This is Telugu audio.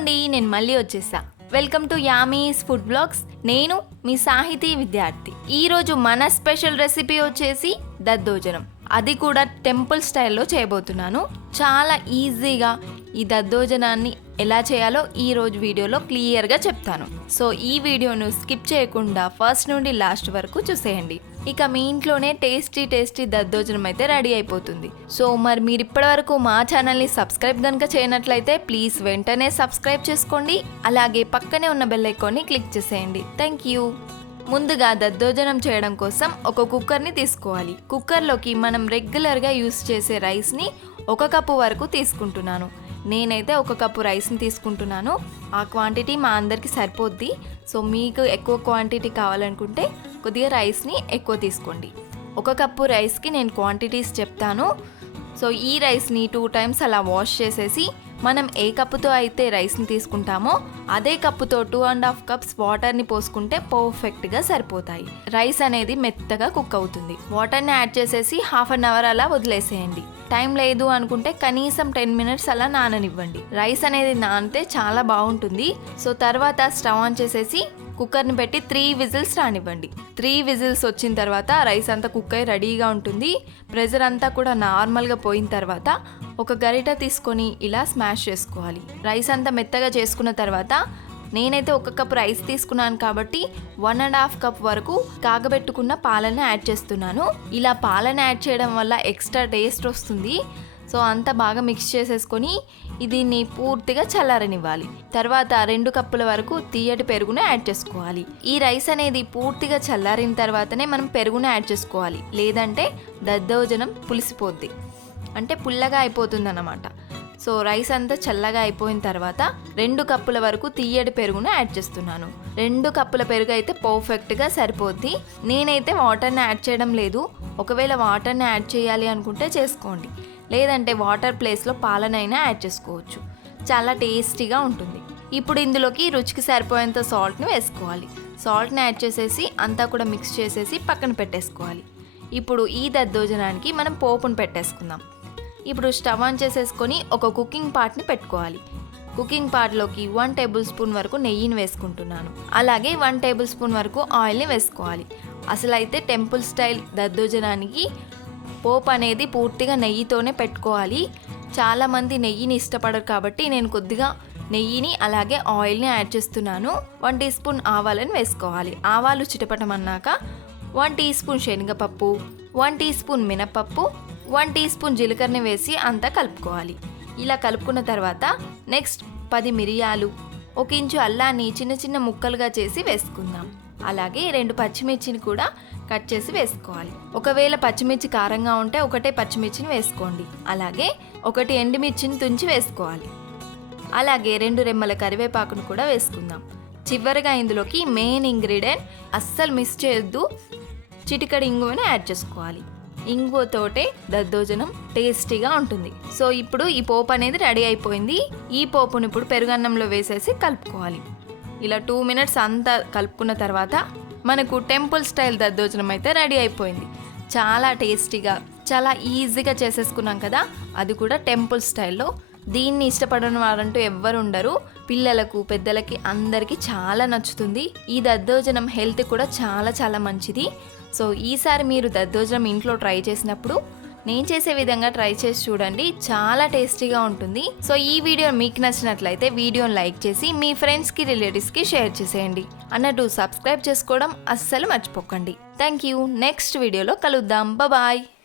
అండి నేను మళ్ళీ వచ్చేసా welcome to Yummy's food blogs నేను మీ సాహితీ విద్యార్థి. ఈరోజు మన స్పెషల్ రెసిపీ వచ్చేసి దద్దోజనం. అది కూడా టెంపుల్ స్టైల్లో చేయబోతున్నాను. చాలా ఈజీగా ఈ దద్దోజనాన్ని ఎలా చేయాలో ఈ రోజు వీడియోలో క్లియర్గా చెప్తాను. సో ఈ వీడియోను స్కిప్ చేయకుండా ఫస్ట్ నుండి లాస్ట్ వరకు చూసేయండి. ఇక మీ ఇంట్లోనే టేస్టీ టేస్టీ దద్దోజనం అయితే రెడీ అయిపోతుంది. సో మరి మీరు ఇప్పటివరకు మా ఛానల్ని సబ్స్క్రైబ్ కనుక చేయనట్లయితే ప్లీజ్ వెంటనే సబ్స్క్రైబ్ చేసుకోండి. అలాగే పక్కనే ఉన్న బెల్ ఐకాన్ని క్లిక్ చేసేయండి. Thank you. ముందుగా దద్దోజనం చేయడం కోసం ఒక కుక్కర్ని తీసుకోవాలి. కుక్కర్లోకి మనం రెగ్యులర్గా యూస్ చేసే రైస్ని ఒక కప్పు వరకు తీసుకుంటున్నాను. నేనైతే ఒక కప్పు రైస్ని తీసుకుంటున్నాను. ఆ క్వాంటిటీ మా అందరికి సరిపోద్ది. సో మీకు ఎక్కువ క్వాంటిటీ కావాలనుకుంటే కొద్దిగా రైస్ని ఎక్కువ తీసుకోండి. ఒక కప్పు రైస్కి నేను క్వాంటిటీస్ చెప్తాను. సో ఈ రైస్ని టూ టైమ్స్ అలా వాష్ చేసేసి మనం ఏ కప్పుతో అయితే రైస్ని తీసుకుంటామో అదే కప్పుతో టూ అండ్ హాఫ్ కప్స్ వాటర్ని పోసుకుంటే పర్ఫెక్ట్గా సరిపోతాయి. రైస్ అనేది మెత్తగా కుక్ అవుతుంది. వాటర్ని యాడ్ చేసేసి హాఫ్ అన్ అవర్ అలా వదిలేసేయండి. టైం లేదు అనుకుంటే కనీసం టెన్ మినిట్స్ అలా నాననివ్వండి. రైస్ అనేది నానితే చాలా బాగుంటుంది. సో తర్వాత స్టవ్ ఆన్ చేసేసి కుక్కర్ని పెట్టి త్రీ విజిల్స్ రానివ్వండి. త్రీ విజిల్స్ వచ్చిన తర్వాత రైస్ అంతా కుక్ అయి రెడీగా ఉంటుంది. ప్రెజర్ అంతా కూడా నార్మల్గా పోయిన తర్వాత ఒక గరిట తీసుకొని ఇలా స్మాష్ చేసుకోవాలి. రైస్ అంతా మెత్తగా చేసుకున్న తర్వాత నేనైతే ఒక కప్ రైస్ తీసుకున్నాను కాబట్టి వన్ అండ్ హాఫ్ కప్ వరకు కాగబెట్టుకున్న పాలను యాడ్ చేస్తున్నాను. ఇలా పాలను యాడ్ చేయడం వల్ల ఎక్స్ట్రా టేస్ట్ వస్తుంది. సో అంతా బాగా మిక్స్ చేసేసుకొని దీన్ని పూర్తిగా చల్లారనివ్వాలి. తర్వాత రెండు కప్పుల వరకు తీయటి పెరుగును యాడ్ చేసుకోవాలి. ఈ రైస్ అనేది పూర్తిగా చల్లారిన తర్వాతనే మనం పెరుగును యాడ్ చేసుకోవాలి. లేదంటే దద్దోజనం పులిసిపోద్ది. అంటే పుల్లగా అయిపోతుంది అన్నమాట సో రైస్ అంతా చల్లగా అయిపోయిన తర్వాత రెండు కప్పుల వరకు తీయడి పెరుగును యాడ్ చేస్తున్నాను. రెండు కప్పుల పెరుగు అయితే పర్ఫెక్ట్గా సరిపోద్ది. నేనైతే వాటర్ని యాడ్ చేయడం లేదు. ఒకవేళ వాటర్ని యాడ్ చేయాలి అనుకుంటే చేసుకోండి. లేదంటే వాటర్ ప్లేస్లో పాలనైనా యాడ్ చేసుకోవచ్చు. చాలా టేస్టీగా ఉంటుంది. ఇప్పుడు ఇందులోకి రుచికి సరిపోయేంత సాల్ట్ని వేసుకోవాలి. సాల్ట్ని యాడ్ చేసేసి అంతా కూడా మిక్స్ చేసేసి పక్కన పెట్టేసుకోవాలి. ఇప్పుడు ఈ దద్దోజనానికి మనం పోపును పెట్టేసుకుందాం. ఇప్పుడు స్టవ్ ఆన్ చేసేసుకొని ఒక కుకింగ్ పార్ట్ని పెట్టుకోవాలి. కుకింగ్ పార్ట్లోకి వన్ టేబుల్ స్పూన్ వరకు నెయ్యిని వేసుకుంటున్నాను. అలాగే వన్ టేబుల్ స్పూన్ వరకు ఆయిల్ని వేసుకోవాలి. అసలు అయితే టెంపుల్ స్టైల్ దద్దోజనానికి పోప్ అనేది పూర్తిగా నెయ్యితోనే పెట్టుకోవాలి. చాలామంది నెయ్యిని ఇష్టపడరు కాబట్టి నేను కొద్దిగా నెయ్యిని అలాగే ఆయిల్ని యాడ్ చేస్తున్నాను. వన్ టీ స్పూన్ ఆవాలని వేసుకోవాలి. ఆవాలు చిటపటమన్నాక వన్ టీ స్పూన్ శనగపప్పు వన్ టీ స్పూన్ మినపప్పు వన్ టీ స్పూన్ జీలకర్రని వేసి అంతా కలుపుకోవాలి. ఇలా కలుపుకున్న తర్వాత నెక్స్ట్ పది మిరియాలు ఒక ఇంచు అల్లాన్ని చిన్న చిన్న ముక్కలుగా చేసి వేసుకుందాం. అలాగే రెండు పచ్చిమిర్చిని కూడా కట్ చేసి వేసుకోవాలి. ఒకవేళ పచ్చిమిర్చి కారంగా ఉంటే ఒకటే పచ్చిమిర్చిని వేసుకోండి. అలాగే ఒకటి ఎండుమిర్చిని తుంచి వేసుకోవాలి. అలాగే రెండు రెమ్మల కరివేపాకును కూడా వేసుకుందాం. చివరిగా ఇందులోకి మెయిన్ ఇంగ్రీడియంట్ అస్సలు మిస్ చేయొద్దు. చిటికడి ఇంగువని యాడ్ చేసుకోవాలి. ఇంగువతోటే దద్దోజనం టేస్టీగా ఉంటుంది. సో ఇప్పుడు ఈ పోపు అనేది రెడీ అయిపోయింది. ఈ పోపును ఇప్పుడు పెరుగన్నంలో వేసేసి కలుపుకోవాలి. ఇలా టూ మినిట్స్ అంతా కలుపుకున్న తర్వాత మనకు టెంపుల్ స్టైల్ దద్దోజనం అయితే రెడీ అయిపోయింది. చాలా టేస్టీగా చాలా ఈజీగా చేసేసుకున్నాం కదా అది కూడా టెంపుల్ స్టైల్లో దీన్ని ఇష్టపడని వారంటూ ఎవ్వరు ఉండరు. పిల్లలకు పెద్దలకి అందరికీ చాలా నచ్చుతుంది. ఈ దద్దోజనం హెల్త్ కూడా చాలా చాలా మంచిది. సో ఈసారి మీరు దద్దోజనం ఇంట్లో ట్రై చేసినప్పుడు నేను చేసే విధంగా ట్రై చేసి చూడండి. చాలా టేస్టీగా ఉంటుంది. సో ఈ వీడియో మీకు నచ్చినట్లయితే వీడియోని లైక్ చేసి మీ ఫ్రెండ్స్కి రిలేటివ్స్కి షేర్ చేసేయండి. అన్నట్టు సబ్స్క్రైబ్ చేసుకోవడం అస్సలు మర్చిపోకండి. Thank you. నెక్స్ట్ వీడియోలో కలుద్దాం. బాయ్